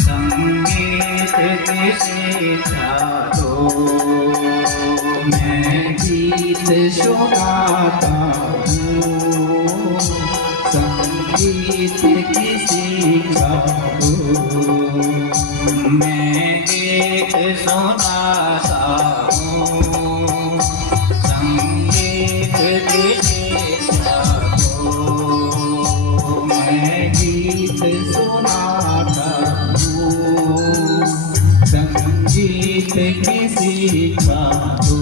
संगीत की शिक्षा दो, मैं गीत सुनाता हूँ। संगीत की शिक्षा दो, मैं गीत सुनाता हूँ। संगीत की शिक्षा दो, मैं गीत सुनाता हूँ। संगीत की शिक्षा दो।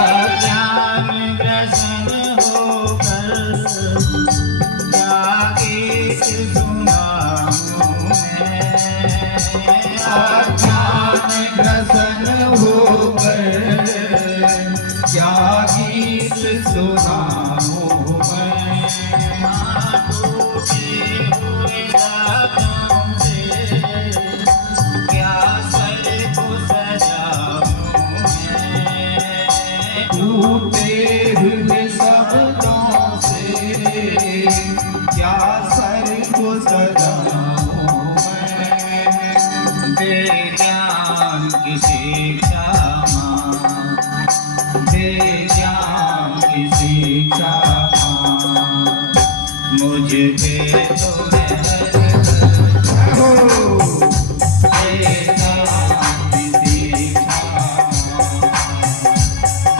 अज्ञान ग्रसन होकर क्या गीत सुनाऊं मैं। अज्ञान ग्रसन होकर क्या गीत सुनाऊं मैं। टूटे हुए रातों से क्या सर को सजाऊं मैं। टूटे हुए शब्दों से क्या सर को सजाऊं मैं। दे ज्ञान की शिक्षा माँ, दे ज्ञान की शिक्षा माँ, मुझ पे तो मेहर करो। दे ज्ञान की शिक्षा माँ,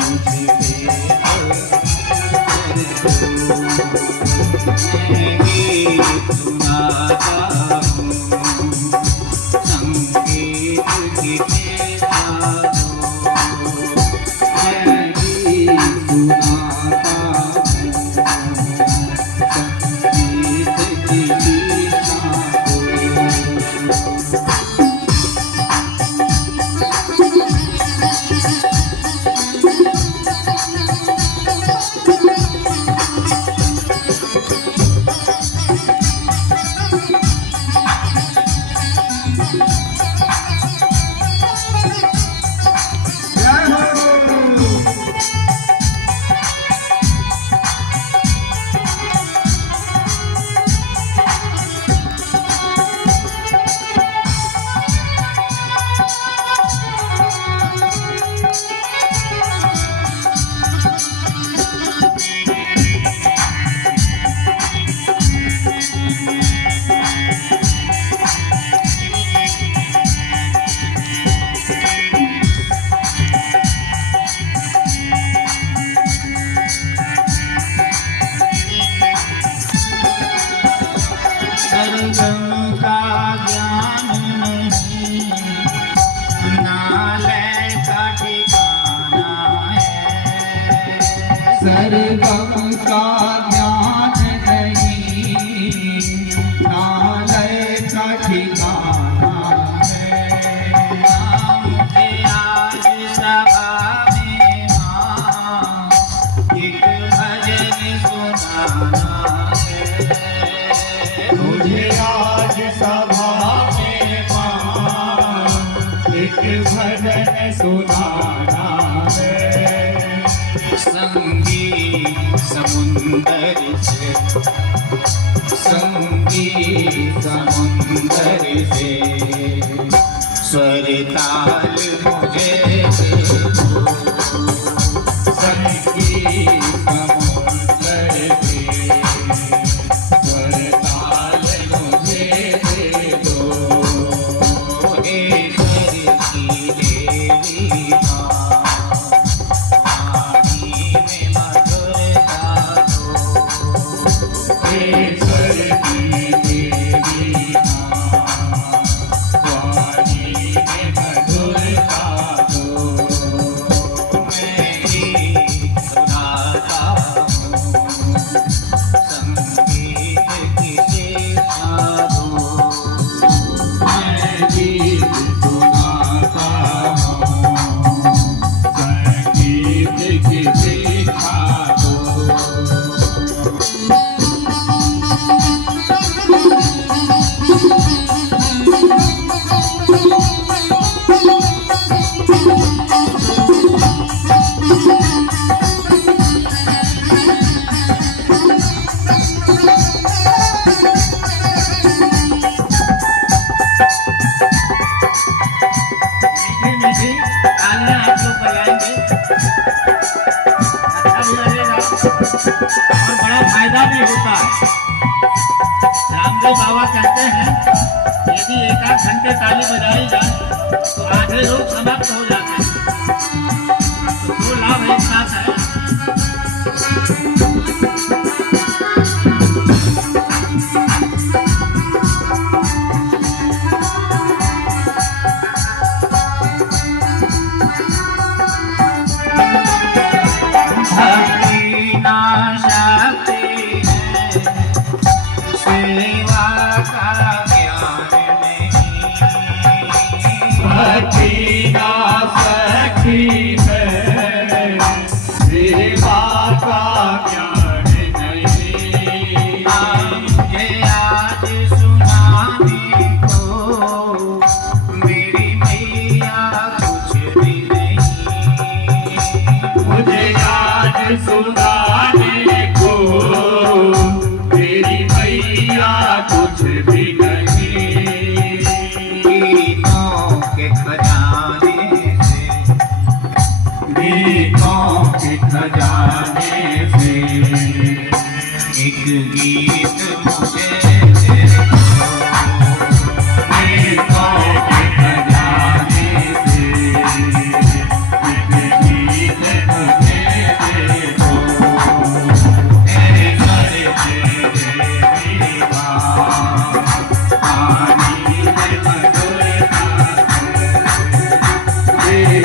मुझ पे मैं गीत सुनाता हूँ। संगीत की शिक्षा दो, मैं गीत सुनाता हूँ। संगीत की शिक्षा दो। सरगम का ज्ञान नहीं, ना लय का ठिकाना है। सरगम का ज्ञान नहीं, ना लय का ठिकाना है। मुझे आज सभा में माँ एक भजन सुनाना है। मुझे आज सभा में माँ एक भजन सुनाना है। संगीत समुंदर से, संगीत समुंदर से स्वर ताल मुझे दो। संगीत समुंदर से और बड़ा फायदा भी होता है। रामदेव बाबा कहते हैं यदि एक आध घंटे ताली बजाई जाए तो आधे लोग समाप्त हो जाते हैं। तो दो लाभ एक साथ है। सुनाने को मेरी मैया कुछ भी नहीं। गीतों के खजाने से, गीतों के खजाने से एक गीत मुझे दे दो। गीतों के खजाने से एक गीत मुझे दे दो। मेरे घर तेरे माँ पानी में मधुरता तेरे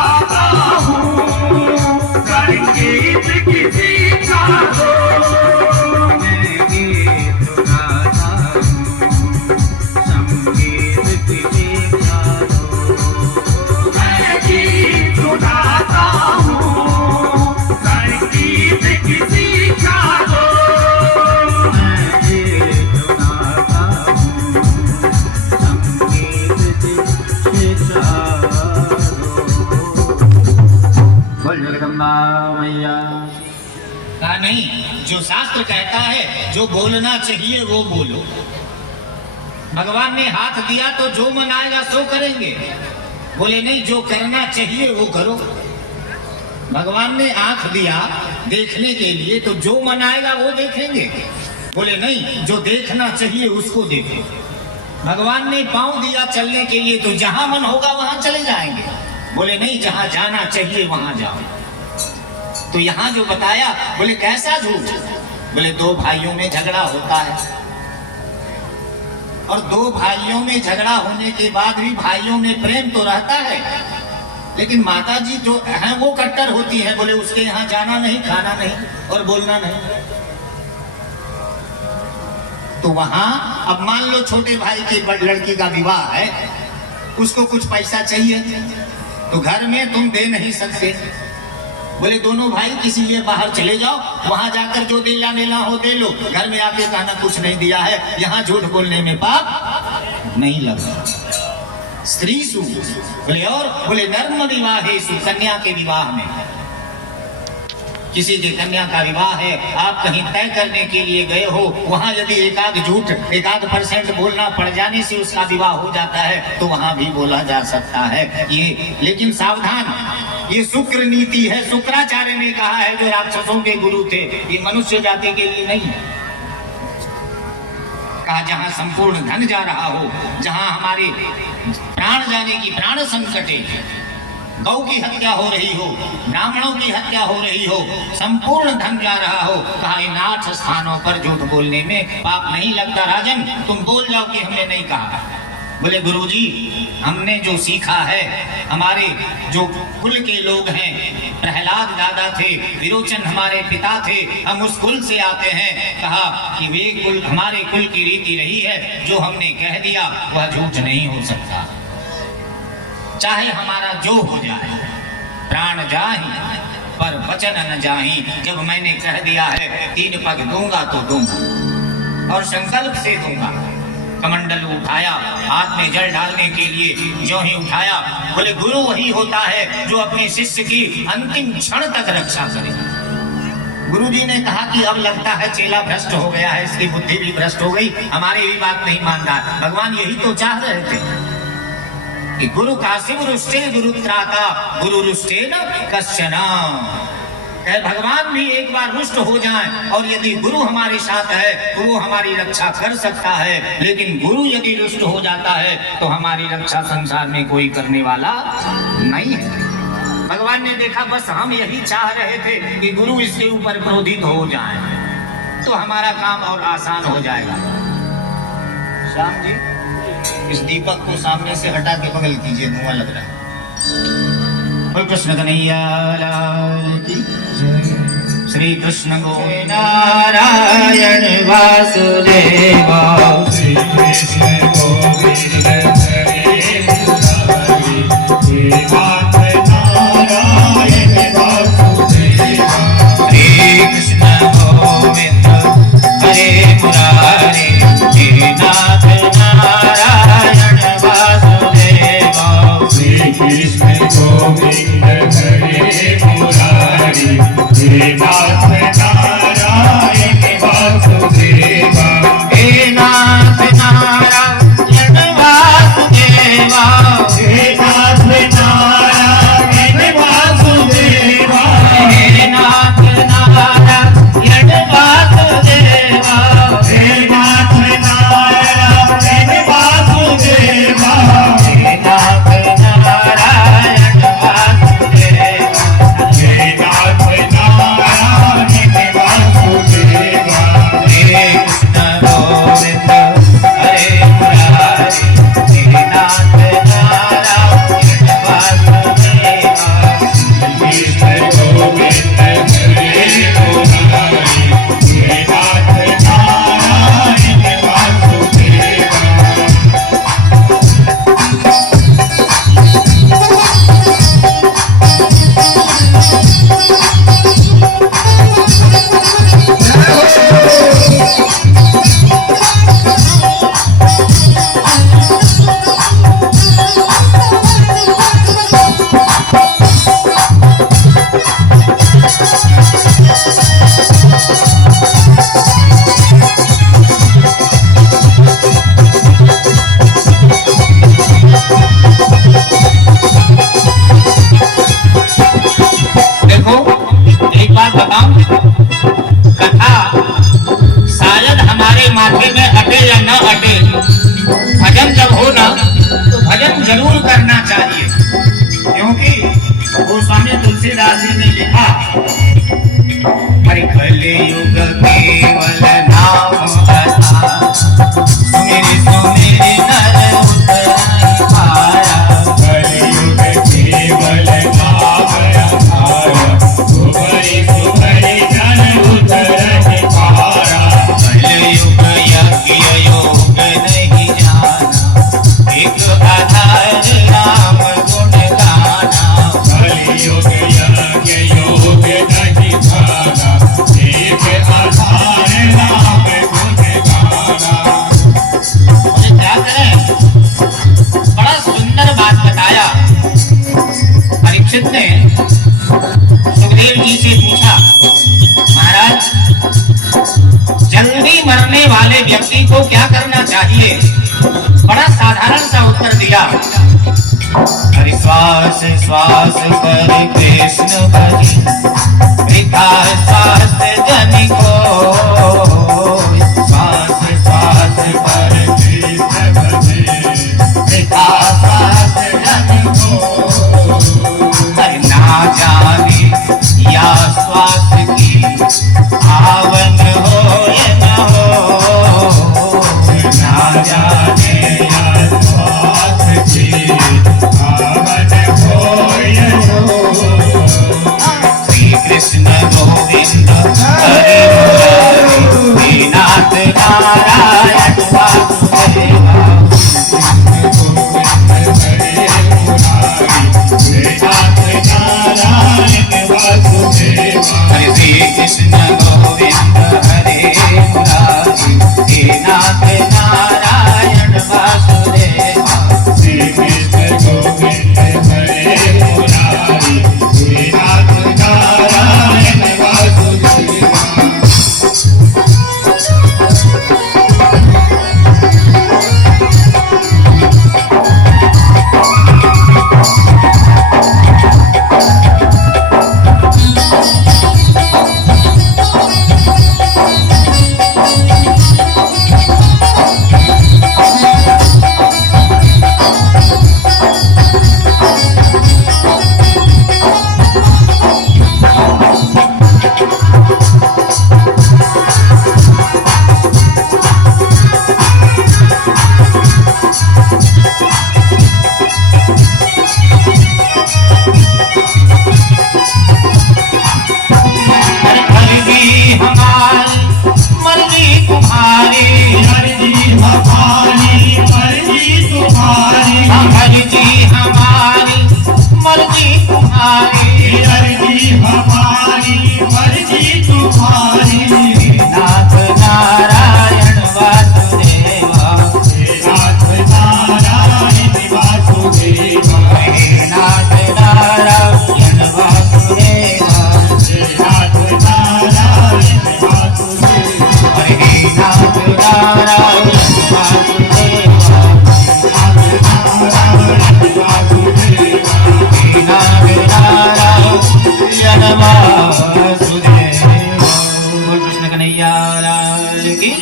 सुनाता हूँ। संगीत किसी का कहा नहीं, जो शास्त्र कहता है जो बोलना चाहिए वो बोलो। भगवान ने हाथ दिया तो जो मन आएगा सो करेंगे। बोले नहीं, जो करना चाहिए वो करो। भगवान ने आंख दिया देखने के लिए तो जो मन आएगा वो देखेंगे। बोले नहीं, जो देखना चाहिए उसको देखो। भगवान ने पांव दिया चलने के लिए तो जहां मन होगा वहां चले जाएंगे। बोले नहीं, जहां जाना चाहिए वहां जाओ। तो यहाँ जो बताया, बोले कैसा झूठ? बोले दो भाइयों में झगड़ा होता है और दो भाइयों में झगड़ा होने के बाद भी भाइयों में प्रेम तो रहता है, लेकिन माता जी जो है वो कट्टर होती है। बोले उसके यहाँ जाना नहीं, खाना नहीं और बोलना नहीं। तो वहां अब मान लो छोटे भाई की लड़की का विवाह है, उसको कुछ पैसा चाहिए तो घर में तुम दे नहीं सकते। बोले दोनों भाई किसी लिए बाहर चले जाओ, वहां जाकर जो लेना हो दे लो। घर में आके कहना कुछ नहीं दिया है। यहाँ झूठ बोलने में पाप नहीं लगा। स्त्री सु बोले और बोले नर्म विवाह कन्या के विवाह में, किसी के कन्या का विवाह है, आप कहीं तय करने के लिए गए हो, वहां यदि एकाध झूठ 1% बोलना पड़ जाने से उसका विवाह हो जाता है तो वहां भी बोला जा सकता है ये। लेकिन सावधान, ये शुक्र नीति है। शुक्राचार्य ने कहा है, जो राक्षसों के गुरु थे, ये मनुष्य जाति के लिए नहीं है। कहा जहां संपूर्ण धन जा रहा हो, जहां हमारे प्राण जाने की प्राण संकट है, गौ की हत्या हो रही हो, ब्राह्मणों की हत्या हो रही हो, संपूर्ण धन जा रहा हो, कहा इन 8 स्थानों पर झूठ बोलने में पाप नहीं लगता। राजन तुम बोल जाओ कि हमने नहीं कहा। बोले गुरुजी, हमने जो सीखा है, हमारे जो कुल के लोग हैं, प्रहलाद दादा थे, विरोचन हमारे पिता थे, हम उस कुल से आते हैं। कहा कि वे कुल, हमारे कुल की रीति रही है, जो हमने कह दिया वह झूठ नहीं हो सकता, चाहे हमारा जो हो जाए। प्राण जाहि पर वचन न जाहि। जब मैंने कह दिया है 3 पग दूंगा तो दूंगा और संकल्प से दूंगा। कमंडल उठाया, हाथ में जल डालने के लिए जो ही उठाया, बोले गुरु वही होता है जो अपने शिष्य की अंतिम क्षण तक रक्षा करे। गुरुजी ने कहा कि अब लगता है चेला भ्रष्ट हो गया है, इसकी बुद्धि भी भ्रष्ट हो गई, हमारी भी बात नहीं मान रहा। भगवान यही तो चाह रहे थे कि गुरु काशिव रुष्टे गुरु त्राता गुरु रुष्टे न कश्चन। भगवान भी एक बार रुष्ट हो जाएं और यदि गुरु हमारे साथ है तो वो हमारी रक्षा कर सकता है, लेकिन गुरु यदि रुष्ट हो जाता है तो हमारी रक्षा संसार में कोई करने वाला नहीं है। भगवान ने देखा बस हम यही चाह रहे थे कि गुरु इसके ऊपर क्रोधित हो जाए तो हमारा काम और आसान हो जाएगा। श्याम जी, इस दीपक को सामने से हटा के बगल कीजिए, धुआं लग रहा है। बोल कृष्ण कन्हैया लाल की जय। श्री कृष्ण गोविंद नारायण वासुदेव। श्री कृष्ण गोविंद हरे मुरारी, श्रीनाथ नारायण वासुदेव। श्री कृष्ण गोविंद हरे मुरारी, श्रीनाथ नारायण वासुदेव। श्री कृष्ण गोविंद हरे मुरारी, श्रीनाथ नारायण वासुदेव। हे नाथ नारायण वासुदेव, हे नाथ नारायण वासुदेव। हे नाथ नारायण वासुदेव, हे नाथ नारायण वासुदेव। हे नाथ नारायण वासुदेव। हे नाथ नारायण वासुदेव। हे कृष्ण गोविंद हरे मुरारी, हे नाथ नारायण वासुदेव। कृष्ण गोविंद हरे मुरारी, हे नाथ नारायण वासुदेव। देखो एक बात बताऊं, कथा शायद हमारे माथे में अटे या न अटे, भजन जब हो ना तो भजन जरूर करना चाहिए, क्योंकि गोस्वामी तुलसीदास जी ने लिखा कलियुग केवल नाम कथा, सुमिरि सुमिरि नर उतराई पाया। कलियुग केवल नाम आधार, सुमरि सुमरि नर उतरहि पारा। कलियुग यज्ञ योग नहीं जाना, एक आधार राम गुण गाना। कलियुग यज्ञ योग नहीं जाना, एक आधार नाम गुण गाना। मुझे क्या करें, बड़ा सुंदर बात बताया। परीक्षित ने सुखदेव जी से पूछा, महाराज जल्दी मरने वाले व्यक्ति को क्या करना चाहिए? बड़ा साधारण सा उत्तर दिया, हरि श्वास श्वास पर कृष्ण भजी, वृथा श्वास जन को। श्वास श्वास पर कृष्ण भजे, वृथा श्वास जन को। हरि ना जाने या श्वास की आवन हो या न हो, ना जाने या श्वास की आवन होय हो। श्री कृष्ण गोविंद हरे मुरारी, नाथ नारायण वासुदेव। हरे श्री कृष्ण गोविंद हरे मुरारी, हे नाथ नारायण तुम्हारी, अर्जी हमारी मर्जी तुम्हारी, अर्जी हमारी मर्जी तुम्हारी, अर्जी हमारी मर्जी तुम्हारी। नाथ नारायण वासुदेवा, नाथ नारायण वासुदेवा, नाथ नारायण वासुदेवा, नाथ नारायण वासुदेवा, हरे नाथ नारायण वासुदेवा, नाथ नारायण वासुदेवा। नाथ नारायण वासुदेवा। बोल कृष्ण कन्हैया लाल की।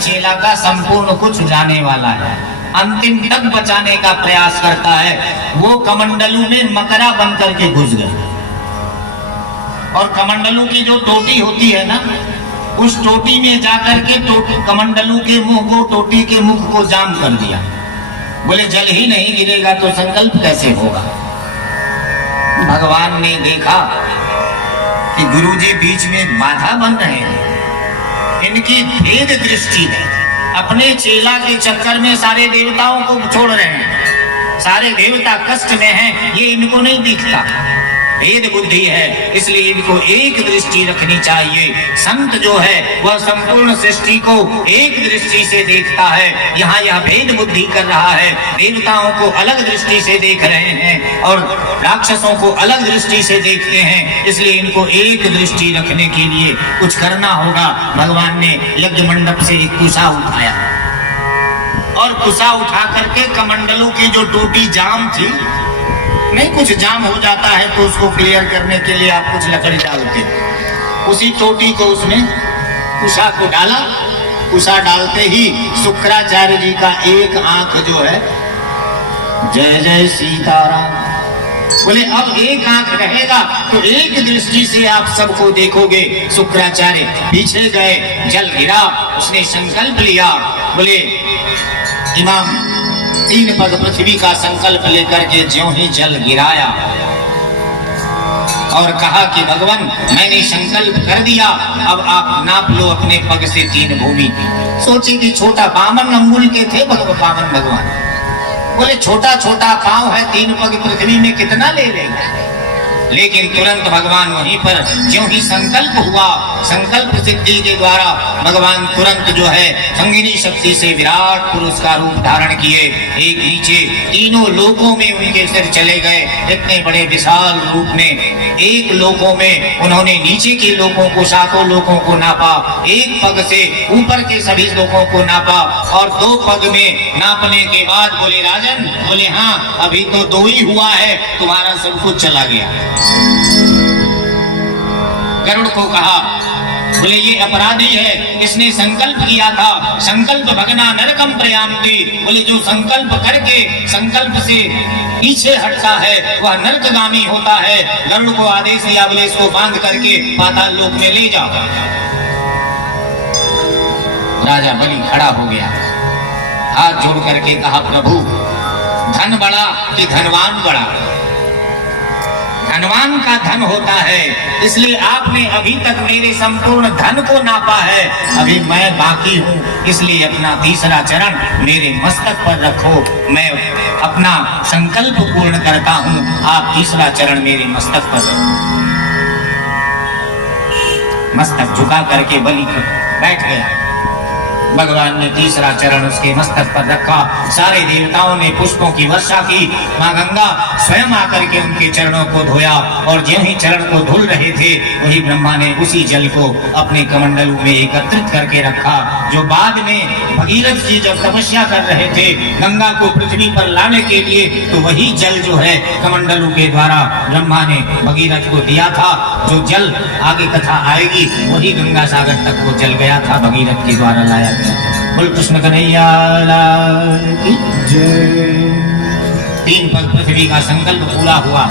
चेला का संपूर्ण कुछ जाने वाला है, अंतिम तक बचाने का प्रयास करता है। वो कमंडलू में मकरा बन करके घुस गया, और कमंडलू की जो टोटी होती है ना, उस टोटी में जाकर के कमंडलू के मुंह को, टोटी के मुख को जाम कर दिया। बोले जल ही नहीं गिरेगा तो संकल्प कैसे होगा। भगवान ने देखा कि गुरुजी बीच में बाधा बन रहे हैं, इनकी भेद दृष्टि है। अपने चेला के चक्कर में सारे देवताओं को छोड़ रहे हैं, सारे देवता कष्ट में हैं, ये इनको नहीं दिखता। भेद बुद्धि है, इसलिए इनको एक दृष्टि रखनी चाहिए। संत जो है वह संपूर्ण सृष्टि को एक दृष्टि से देखता है। यहाँ यह भेद बुद्धि कर रहा है, देवताओं को अलग दृष्टि से देख रहे हैं और राक्षसों को अलग दृष्टि से देखते हैं। इसलिए इनको एक दृष्टि रखने के लिए कुछ करना होगा। भगवान ने यज्ञ मंडप से एक कुशा उठाया, और कुशा उठा करके कमंडलों की जो टोटी जाम थी, नहीं कुछ जाम हो जाता है तो उसको क्लियर करने के लिए आप कुछ लकड़ी डालते, उसी टोटी को उसमें कुशा को डाला। कुशा डालते ही शुक्राचार्य जी का एक आंख जो है, जय जय सीताराम, बोले अब एक आंख रहेगा तो एक दृष्टि से आप सबको देखोगे। शुक्राचार्य पीछे गए, जल गिरा, उसने संकल्प लिया। बोले इमाम 3 पग पृथ्वी का संकल्प लेकर के ज्यों ही जल गिराया और कहा कि भगवान मैंने संकल्प कर दिया, अब आप नाप लो अपने पग से 3 भूमि। सोचे कि छोटा 52 अंगुल के थे बामन भगवान, बोले छोटा छोटा पांव है, 3 पग पृथ्वी में कितना ले लेगा। लेकिन तुरंत भगवान वहीं पर ज्यों ही संकल्प हुआ, संकल्प सिद्धि के द्वारा भगवान तुरंत जो है संगिनी शक्ति से विराट पुरुष का रूप धारण किए। एक नीचे तीनों लोकों में उनके सिर चले गए, इतने बड़े विशाल रूप में। एक लोकों में उन्होंने नीचे के लोकों को, 7 लोकों को नापा, एक पग से ऊपर के सभी लोकों को नापा, और 2 पग में नापने के बाद बोले राजन, बोले हाँ अभी तो 2 ही हुआ है, तुम्हारा सब कुछ चला गया। गरुड़ को कहा, बोले ये अपराधी है, इसने संकल्प किया था, संकल्प भगना नरकम प्रयान्ति, बोले जो संकल्प करके संकल्प से पीछे हटता है वह नरकगामी होता है। गरुड़ को आदेश दिया, बोले इसको बांध करके पाताल लोक में ले जाओ। राजा बलि खड़ा हो गया, हाथ जोड़ करके कहा प्रभु धन बड़ा कि धनवान बड़ा। धनवान का धन होता है, इसलिए आपने अभी तक मेरे संपूर्ण धन को नापा है, अभी मैं बाकी हूँ, इसलिए अपना तीसरा चरण मेरे मस्तक पर रखो, मैं अपना संकल्प पूर्ण करता हूँ, आप तीसरा चरण मेरे मस्तक पर रखो। मस्तक झुका करके बलि बैठ गया। भगवान ने तीसरा चरण उसके मस्तक पर रखा। सारे देवताओं ने पुष्पों की वर्षा की। मां गंगा स्वयं आकर के उनके चरणों को धोया, और ज्यों ही चरण को धुल रहे थे वही ब्रह्मा ने उसी जल को अपने कमंडलू में एकत्रित करके रखा, जो बाद में भगीरथ जी जब तपस्या कर रहे थे गंगा को पृथ्वी पर लाने के लिए, तो वही जल जो है कमंडलू के द्वारा ब्रह्मा ने भगीरथ को दिया था। जो जल आगे कथा आएगी वही गंगा सागर तक वो जल गया था, भगीरथ के द्वारा लाया। बोल कृष्ण कन्हैया लाल की जय। 3 पग पृथ्वी का संकल्प पूरा हुआ।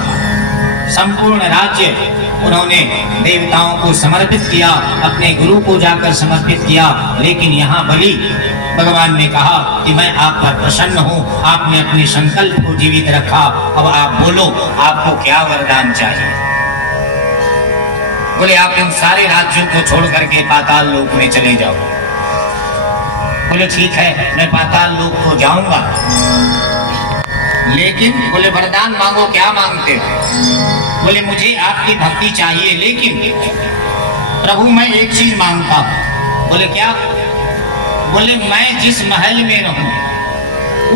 संपूर्ण राज्य उन्होंने देवताओं को समर्पित किया, अपने गुरु को जाकर समर्पित किया। लेकिन यहाँ बलि भगवान ने कहा कि मैं आप पर प्रसन्न हूँ, आपने अपने संकल्प को जीवित रखा, अब आप बोलो आपको क्या वरदान चाहिए। बोले आप इन सारे राज्यों को छोड़ करके पाताल लोक में चले जाओ। बोले ठीक है, मैं पाताल लोक को जाऊंगा, लेकिन बोले वरदान मांगो, क्या मांगते हो? बोले मुझे आपकी भक्ति चाहिए, लेकिन प्रभु मैं एक चीज मांगता हूं। बोले क्या? बोले मैं जिस महल में रहूं,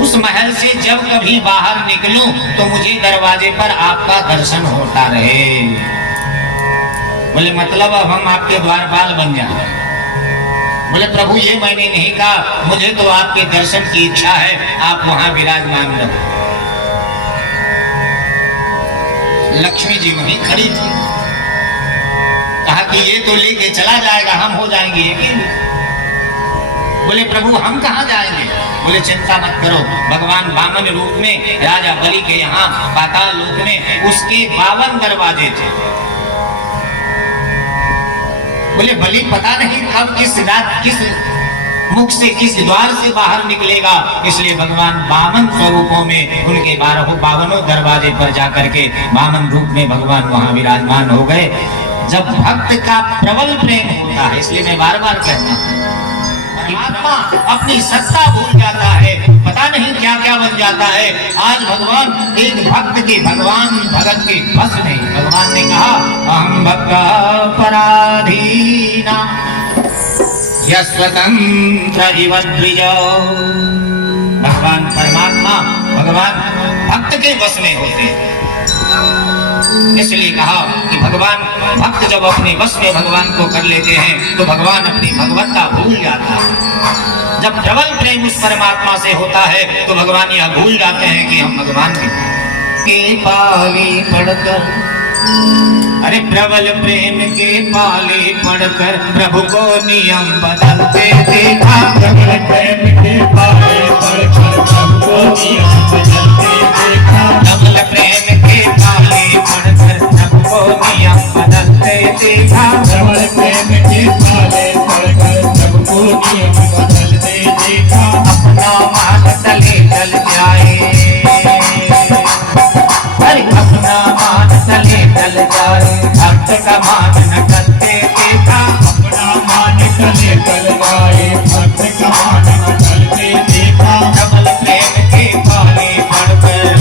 उस महल से जब कभी बाहर निकलूं तो मुझे दरवाजे पर आपका दर्शन होता रहे। बोले मतलब अब हम आपके द्वारपाल बन जाए? बोले प्रभु ये मैंने नहीं कहा, मुझे तो आपके दर्शन की इच्छा है, आप वहां विराजमान रहो। लक्ष्मी जी वहीं खड़ी थी, कहा कि ये तो लेके चला जाएगा, हम हो जाएंगे अकेले। बोले प्रभु हम कहाँ जाएंगे? बोले चिंता मत करो, भगवान वामन रूप में राजा बलि के यहाँ पाताल लोक में उसके 52 दरवाजे थे। बोले बलि पता नहीं कब किस रात किस मुख से किस द्वार से बाहर निकलेगा, इसलिए भगवान वामन स्वरूपों में उनके 52 दरवाजे पर जाकर के वामन रूप में भगवान वहां विराजमान हो गए। जब भक्त का प्रबल प्रेम होता है, इसलिए मैं बार बार कहता हूँ, आत्मा अपनी सत्ता भूल जाता है, पता नहीं क्या क्या बन जाता है। आज भगवान एक भक्त के, भगवान भगत के बस नहीं। भगवान ने कहा अहम भक्ता पराधीना स्वतंत्र इव द्विज। भगवान परमात्मा, भगवान भक्त के बस में होते हैं। इसलिए कहा कि भगवान भक्त जब अपने बस में भगवान को कर लेते हैं तो भगवान अपनी भगवत्ता भूल जाता है। जब प्रबल प्रेम उस परमात्मा से होता है तो भगवान यह भूल जाते हैं कि हम भगवान के पाले पढ़कर, अरे प्रबल प्रेम के पाले पढ़कर प्रभु को नियम बदलते देखा। प्रबल प्रेम के पाले पढ़कर प्रभु को नियम बदलते देखा। प्रबल प्रेम के पाले पढ़कर प्रभु को नियम बदलते देखा। प्रबल प्रेम के पाले पढ़कर प्रभु को नियम बदलते देखा। अपना मान तले चल जाए, अपना मान तले चल जाए, भक्त का मान न करते देखा। अपना मान तले चल जाए, भक्त का मान न करते देखा। प्रबल प्रेम के पाले पढ़कर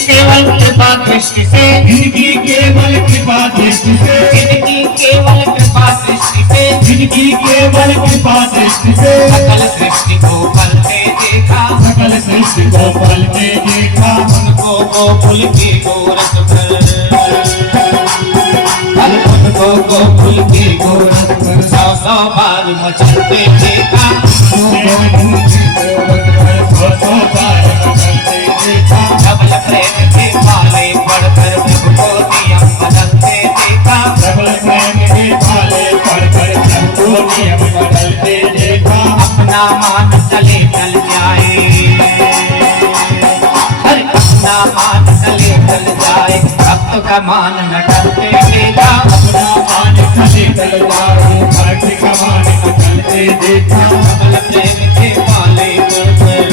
केवल कृपा दृष्टि से, जिनकी केवल कृपा दृष्टि से, जिनकी केवल कृपा दृष्टि से, जिनकी केवल कृपा दृष्टि से सकल सृष्टि को पलते देखा। सकल सृष्टि को पलते देखा। उनको गोकुल के गोरख पर, उनको गोकुल के गोरख पर 100 बार मचलते देखा। 100 बार मचलते देखा। प्रबल प्रेम के पाले पढ़कर प्रभु को नियम बदलते देखा। प्रबल प्रेम के पाले पढ़कर प्रभु को नियम बदलते देखा। अपना मान तले चल जाए, अरे अपना मान तले चल जाए, भक्त का मान न करते देखा। अपना मान तले चल जाए, भक्त का मान न करते देखा। प्रबल प्रेम के पाले पढ़कर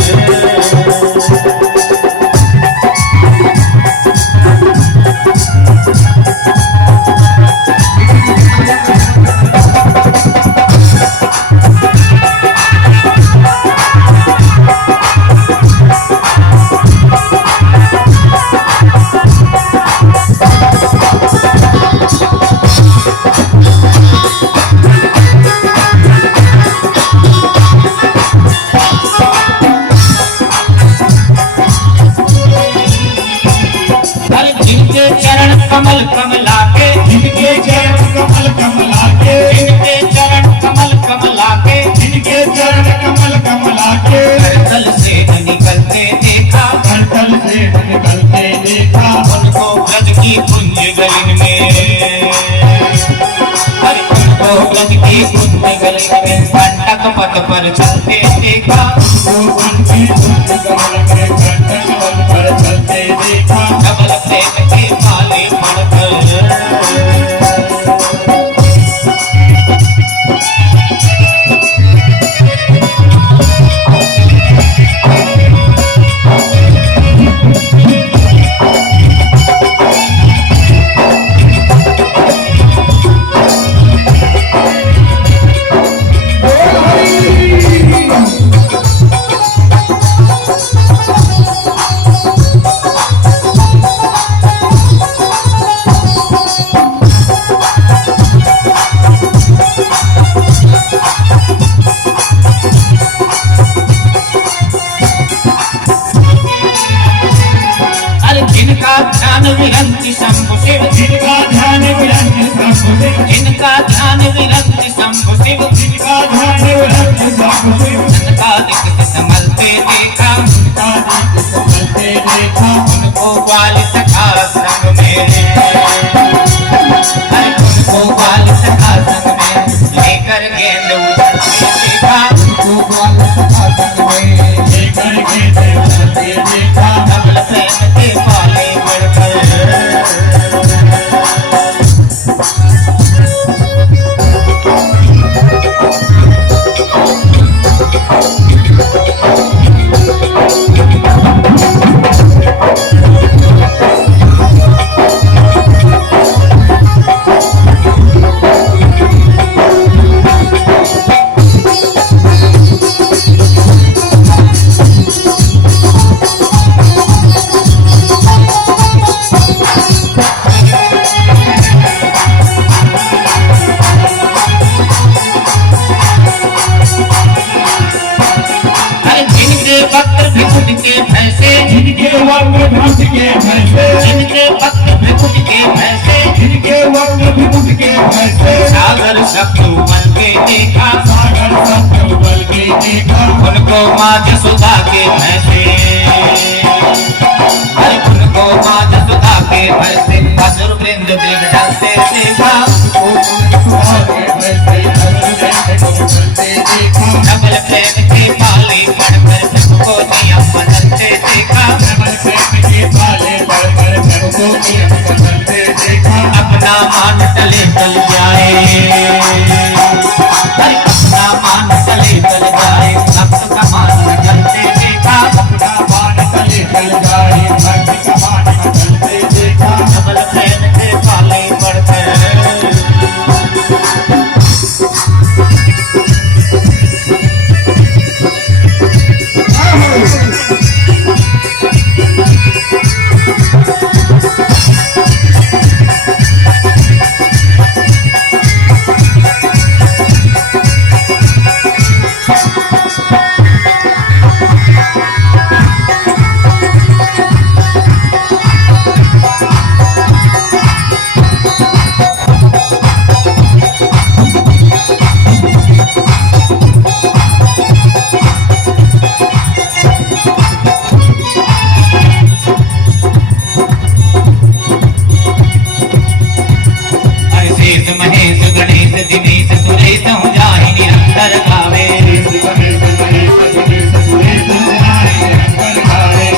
कमल कमला के, जिनके चरण कमल कमला के, जिनके चरण कमल कमला के, जिनके चरण कमल कमला के धरतल से निकलते देखा। धरतल से निकलते देखा। उनको ब्रज की कुंज गलिन में, अरे उनको ब्रज की कुंज गलिन पथ पर चलते देखा, गोवन की धुन कमल में कंठ कमल पर चलते देखा, कमल प्रेम के पाले पड़कर। ध्यान विरंति शंभु शिव, जिनका ध्यान विरंति शंभु शिव, जिनका ध्यान विरंति शंभु शिव, जिनका ध्यान विरंति शंभु शिव, जिनका दिख संभलते देखा, जिनका दिख संभलते देखा, उनको ग्वाल सखा संग में, उनको ग्वाल सखा संग में लेकर गेंद उछलते देखा, उनको ग्वाल सखा संग में लेकर गेंद उछलते देखा, कमल प्रेम के पाले पड़कर। वक्त भिकुट के भैसे, जिनके वक्त भिकुट के भैसे, जिनके वक्त भिकुट के भैसे, जिनके वक्त भिकुट के भैसे, सागर शत्रु बन के देखा, सागर शत्रु बल के देखा, उनको माँ जसोदा के भैसे, उनको माँ जसोदा के भैसे असुर वृंद दृढ़ ढलते देखा, कमल प्रेम के पाले पड़कर सबको नियम बदलते देखा, कमल प्रेम के पाले पड़कर सबको नियम बदलते देखा, अपना मान टले चल जाए, अपना मान टले चल जाए, भक्त का मान चलते देखा, अपना मान तले चल जाए, भक्त का मान बदलते देखा, कमल प्रेम के पाले पड़कर। महेश गणेश दिनेश सुरेश जाहि निरंतर गावे,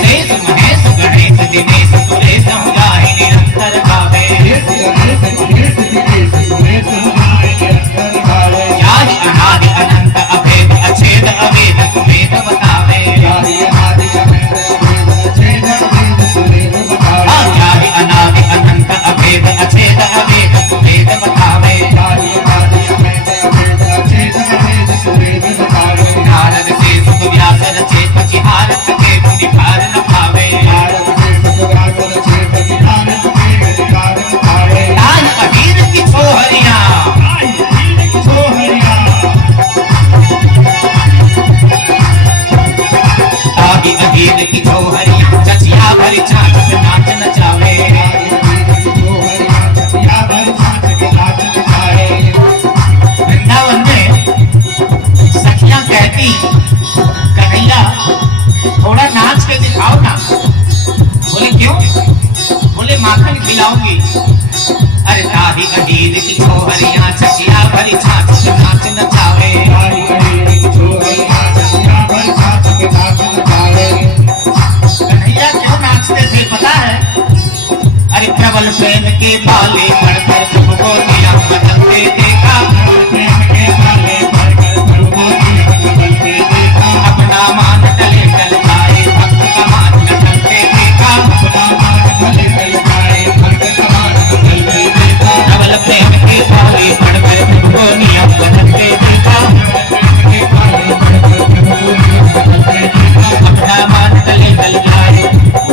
शेष महेश गणेश दिनेश सुरेश जाहि निरंतर गावे, याहि अनादि अनंत अभेद अछेद अवेद सुवेद बतावे, याहि अनादि अनंत अभेद अछेद अवेद सुवेद बतावे, नारद से सुख व्यास रचे पचिहारत के मुनि भार न पावे, तान अहीर की छोहरियां, तागी अहीर की छोहरियां चचिया भरी छाछ पे नाच नचावे, वृंदावन में सखियां कहती कन्हैया थोड़ा नाच के दिखाओ ना, बोले क्यों? बोले माखन खिलाऊंगी। अरे ताही अहीर की छोहरियां चचिया भरी छाछ पे नाच नचावे, प्रेम के पाले पढ़कर तुमको दिया बदलते देखा, प्रेम के पाले पढ़कर तुमको दिया बदलते देखा, अपना मान टले टल जाए भक्त का मान न टलते देखा, अपना मान भले चल जाए भक्त का मान बदलते देखा, डबल प्रेम के पाले पढ़कर तुमको नियम बदलते देखा, प्रेम के पाले पढ़कर तुमको दिया बदलते देखा, अपना मान टले टल जाए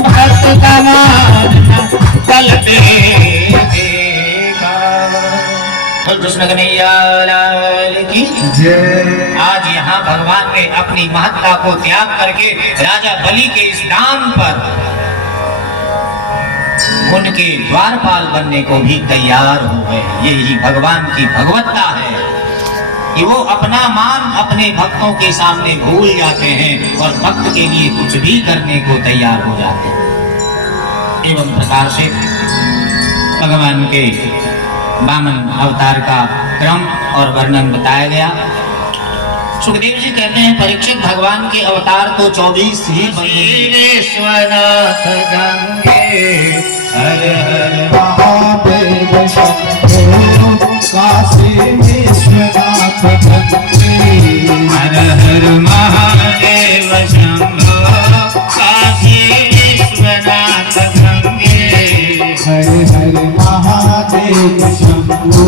भक्त का मान न टलते देखा। बोल कृष्ण कन्हैया लाल की जय। आज यहाँ भगवान ने अपनी महत्ता को त्याग करके राजा बलि के इस दाम पर उनके द्वारपाल बनने को भी तैयार हो गए। यही भगवान की भगवत्ता है कि वो अपना मान अपने भक्तों के सामने भूल जाते हैं और भक्त के लिए कुछ भी करने को तैयार हो जाते हैं। एवं प्रकार से भगवान के वामन अवतार का क्रम और वर्णन बताया गया। सुखदेव जी कहते हैं परीक्षित भगवान के अवतार तो 24 ही बने। विश्वनाथ गंगे हर हर महादेव शंभो काशी विश्वनाथ गंगे हर हर महादेव शंभो काशी विश्वनाथ गंगे हर हर महादेव शंभो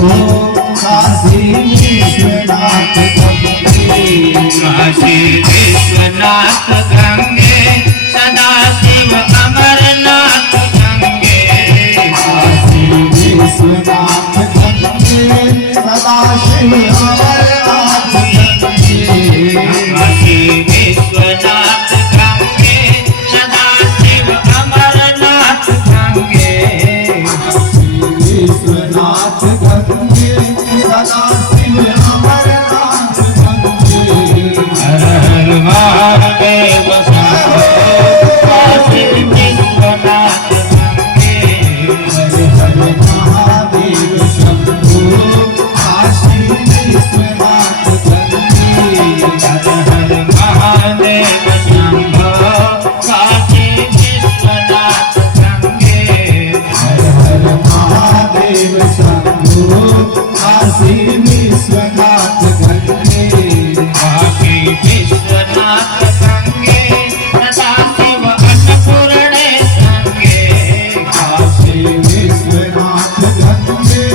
काशी विश्वनाथ गंगे काशी विश्वनाथ गंगे सदा शिव अमरनाथ गंगे काशी विश्वनाथ गंगे सदा शिव अमरनाथ गंगे काशी विश्वनाथ गंगे सदा शिव अमरनाथ गंगे विश्वनाथ गंगे सदा शिव अमरनाथ गंगे हर हर महादेव शंभो काशी विश्वनाथ गंगे हर हर महादेव शंभो काशी विश्वनाथ गंगे हर हर महादेव शंभो काशी विश्वनाथ गंगे हर हर महादेव शंभो काशी विश्वनाथ गंगे काशी विश्वनाथ गंगे सदा शिव अन्नपूर्णे गंगे काशी विश्वनाथ गंगे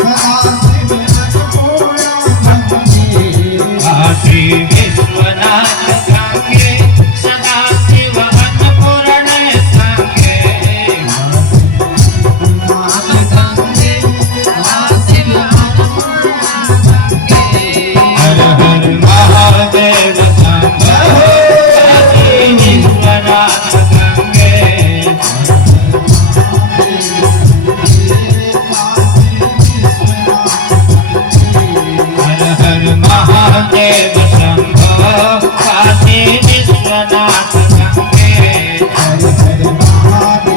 सदा शिव अन्नपूर्णा गंगे काशी विश्वनाथ गंगे सदा शिव अन्नपूर्णे गंगे हर हर महादेव शंभो काशी विश्वनाथ गंगे हर हर महादेव शंभो काशी विश्वनाथ गंगे हर हर महादेव शंभो काशी विश्वनाथ गंगे हर हर महादेव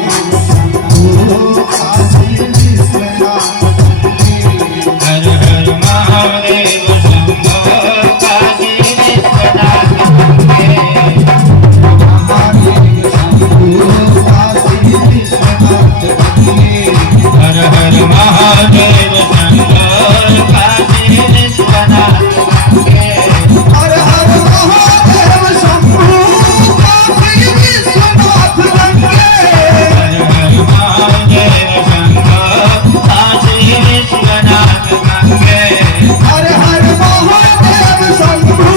शंभो काशी विश्वनाथ गंगे महादेव शंभो काशी विश्वनाथ गंगे हर हर महादेव शंभो काशी विश्वनाथ गंगे हर हर महादेव शंभो काशी विश्वनाथ गंगे हर हर महादेव शंभो काशी विश्वनाथ गंगे हर हर महादेव शंभो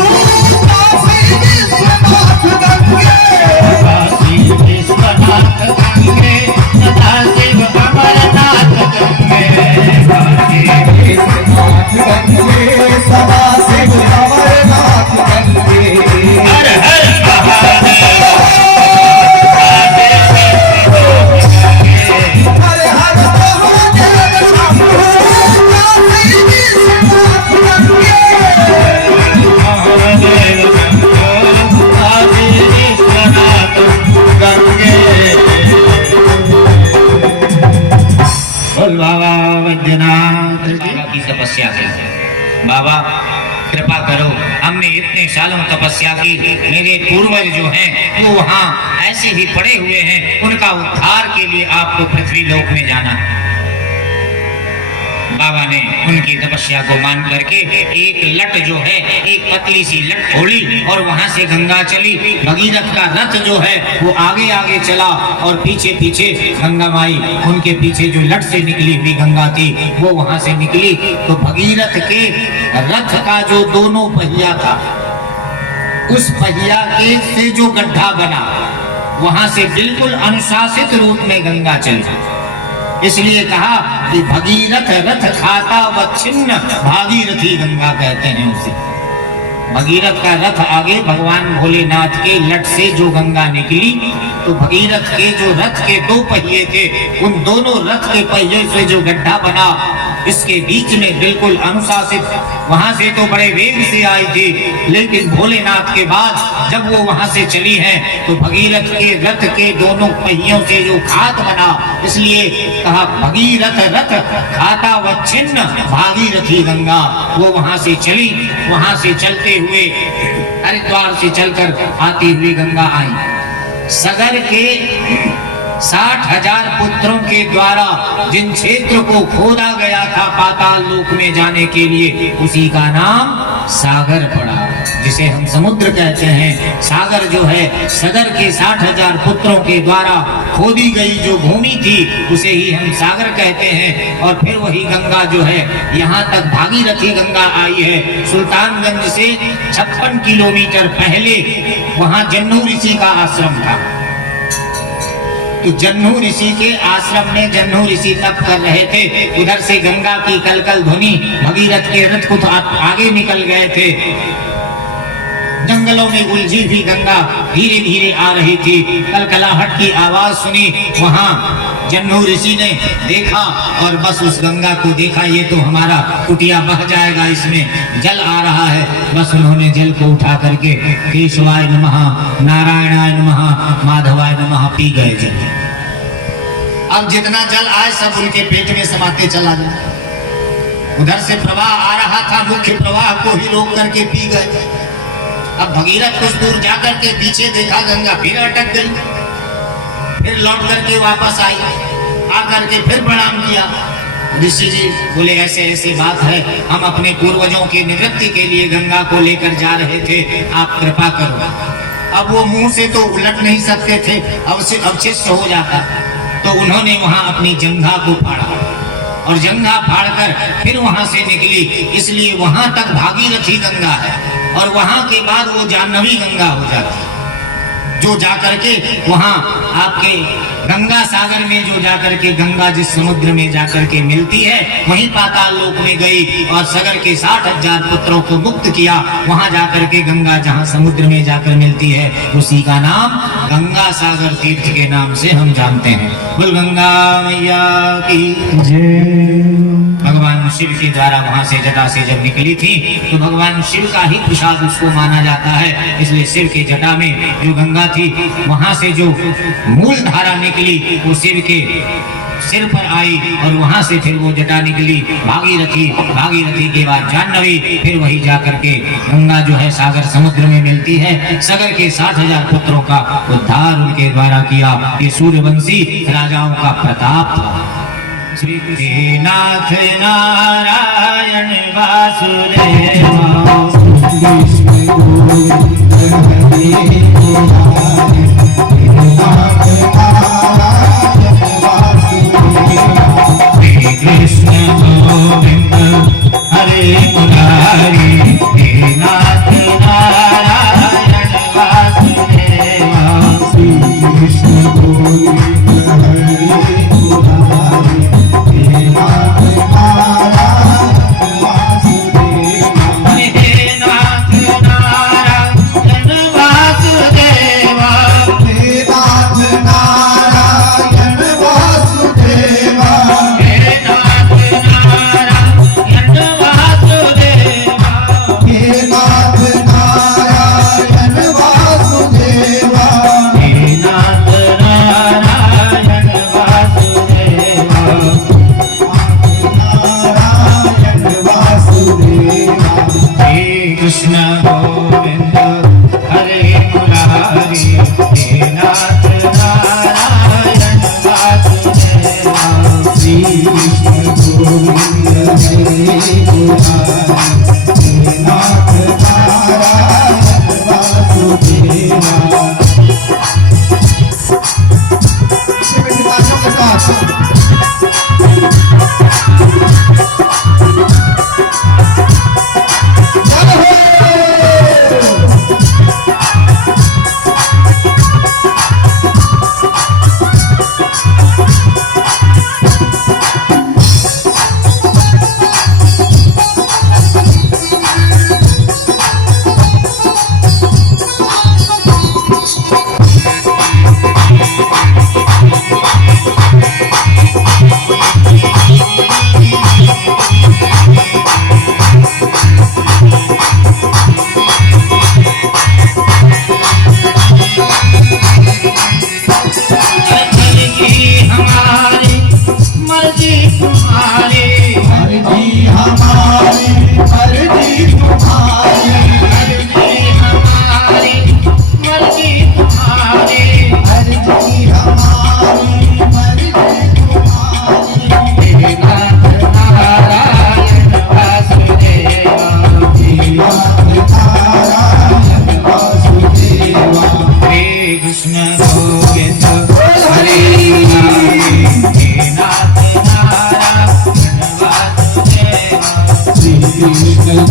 काशी विश्वनाथ गंगे काशी विश्वनाथ गंगे सदा शिव अमरनाथ गंगे काशी विश्वनाथ गंगे सदा शिव अमरनाथ गंगे हर हर महादेव हर हर महादेव शंभो काशी विश्वनाथ गंगे महादेव शंभो काशी विश्वनाथ गंगे बोल बाबा वैद्यनाथ बाबा की तपस्या की। बाबा कृपा करो, हमने इतने सालों तपस्या की, मेरे पूर्वज जो हैं वो वहाँ ऐसे ही पड़े हुए हैं, उनका उद्धार के लिए आपको पृथ्वी लोक में जाना है। बाबा ने उनकी तपस्या को मान करके एक लट जो है, एक पतली सी लट खोली और वहां से गंगा चली। भगीरथ का रथ जो है वो आगे आगे चला और पीछे पीछे गंगा माई उनके पीछे जो लट से निकली हुई गंगा थी वो वहां से निकली। तो भगीरथ के रथ का जो दोनों पहिया था, उस पहिया के से जो गड्ढा बना वहां से बिल्कुल अनुशासित रूप में गंगा चली। इसलिए कहा कि भगीरथ रथ खाता व छिन्न भागीरथी गंगा कहते हैं उसे। भगीरथ का रथ आगे भगवान भोलेनाथ के लट से जो गंगा निकली, तो भगीरथ के जो रथ के दो पहिए थे, उन दोनों रथ के पहिए से जो गड्ढा बना, इसके बीच में बिल्कुल अनुशासित, वहां से तो बड़े वेग से आई थी, लेकिन भोलेनाथ के बाद जब वो वहां से चली है तो भगीरथ के रथ के दोनों पहियों से जो खात बना, इसलिए कहा भगीरथ रथ खाता व छिन्न भागीरथी गंगा। वो वहां से चली, वहां से चलते हुए हरिद्वार से चलकर आती हुई गंगा आई। सगर के 60,000 पुत्रों के द्वारा जिन क्षेत्र को खोदा गया था पाताल लोक में जाने के लिए, उसी का नाम सागर पड़ा, जिसे हम समुद्र कहते हैं। सागर जो है, सगर के 60,000 पुत्रों के द्वारा खोदी गई जो भूमि थी, उसे ही हम सागर कहते हैं। और फिर वही गंगा जो है यहाँ तक भागीरथी गंगा आई है। सुल्तानगंज से 56 किलोमीटर पहले वहाँ जन्नू ऋषि का आश्रम था। तो जन्नू ऋषि के आश्रम में जन्नू ऋषि तप कर रहे थे। उधर से गंगा की कलकल ध्वनि, भगीरथ के रथ को आगे निकल गए थे। जंगलों में उलझी हुई गंगा धीरे धीरे आ रही थी। कलकलाहट की आवाज सुनी, वहां जन्नू ऋषि ने देखा और बस उस गंगा को देखा, ये तो हमारा कुटिया बह जाएगा, इसमें जल आ रहा है। बस उन्होंने जल को उठा करके केशवाय नमः, नारायणाय नमः, माधवाय नमः पी गए जल। अब जितना जल आए सब उनके पेट में समाते चला गया। उधर से प्रवाह आ रहा था, मुख्य प्रवाह को ही रोक करके पी गए। अब भगीरथ कुछ दूर जाकर के पीछे देखा, गंगा फिर अटक गई, फिर लौट करके वापस आई। आकर के फिर प्रणाम किया। ऋषि जी बोले ऐसे ऐसे बात है, हम अपने पूर्वजों की निवृत्ति के लिए गंगा को लेकर जा रहे थे, आप कृपा करो। अब वो मुंह से तो उलट नहीं सकते थे, अवशिष्ट हो जाता। तो उन्होंने वहां अपनी जंघा को फाड़ा और जंघा फाड़कर फिर वहां से निकली। इसलिए वहां तक भागीरथी गंगा है और वहां के बाद वो जाह्नवी गंगा हो जाती है, जो जाकर के वहां आपके गंगा सागर में जो जाकर के गंगा जिस समुद्र में जाकर के मिलती है, वहीं पाताल लोक में गई और सगर के 60,000 पुत्रों को मुक्त किया। वहां जाकर के गंगा जहां समुद्र में जाकर मिलती है, उसी का नाम गंगा सागर तीर्थ के नाम से हम जानते हैं। बोल गंगा मैया की जय। भगवान शिव के द्वारा वहां से जटा से जब निकली थी, तो भगवान शिव का ही प्रसाद उसको माना जाता है। इसलिए शिव के जटा में जो गंगा थी, वहां से जो मूल धारा निकली वो शिव के सिर पर आई और वहां से फिर वो जटा निकली भागीरथी। भागीरथी के बाद जाह्नवी, फिर वही जाकर के गंगा जो है सागर समुद्र में मिलती है। सगर के 60,000 पुत्रों का उद्धार उनके द्वारा किया। ये सूर्यवंशी राजाओं का प्रताप था। श्री नाथ नारायण वासुदेव कृष्ण गोविंद हरे मुरारी, हे नाथ नारायण वासुदेव। श्री कृष्ण गोविंद हरे मुरारी, हे नाथ नारायण वासुदेव। हे नाथ नारायण वासुदेव, हे नाथ हरे मुरारी नाथ नारायण वासुदेवा। इसे मेरी तालियों के साथ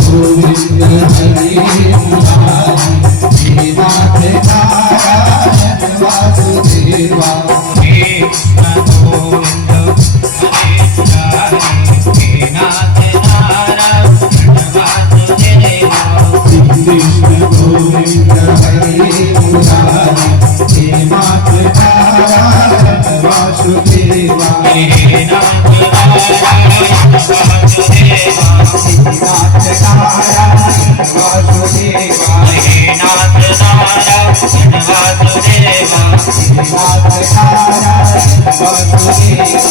गोविंद हरे मुरारी नाथ नारायण वासुदेवा। कृष्ण गोविंद हरे नाथ नारायण वासुदेवा। कृष्ण गोविंद हरे मुरारी नाथ नारायण वासुदेवा। नाथ नारायण वासुदेवा। नाथ नारायण वासुदेवा। नाथ नारायण वासुदेवा। नाथ नारायण वासुदेवा।